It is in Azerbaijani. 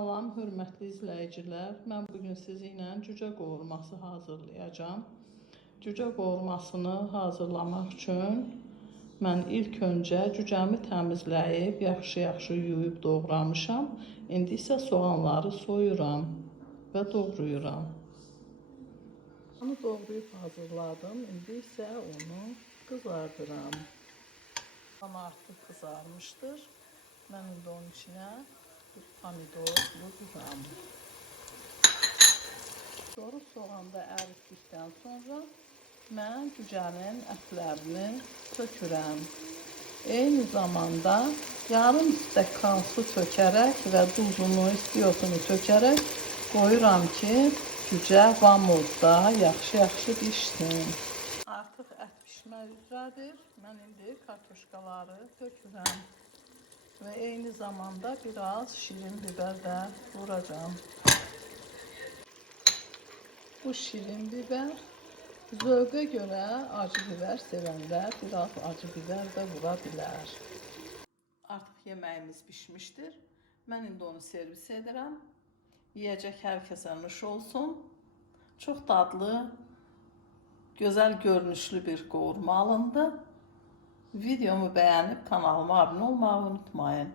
Salam, hörmətli izləyicilər. Mən bugün sizinlə cücə qovurması hazırlayacağım. Cücə qovurmasını hazırlamaq üçün mən ilk öncə cücəmi təmizləyib, yaxşı yuyub doğramışam. İndi isə soğanları soyuram və doğrayıram. Onu doğrayıb hazırladım. İndi isə onu qızardıram. Soğan artıq qızarmışdır. Mən indi onun içinə bir pomidor vuracağım. Sonra soğanda əritdikdən sonra mən cücənin ətlərini tökürəm. Eyni zamanda yarım stəkan su tökərək və duzunu, istiotunu tökərək qoyuram ki, cücə vamodda yaxşı pişsin. Artıq ət pişmək üzrədir. Mən indi kartoşkaları tökürəm. Ve eyni zamanda biraz şirin biber de vuracağım. Bu şirin biber zövqə göre acı biber sevənlər biraz acı biber de vurabilir. Artık yemeğimiz pişmiştir. Ben indi onu servis edirəm. Yiyəcək hər kəsə nuş olsun. Çok dadlı, güzel görünüşlü bir qovurma alındı. Videomu beğenip kanalıma abone olmayı unutmayın.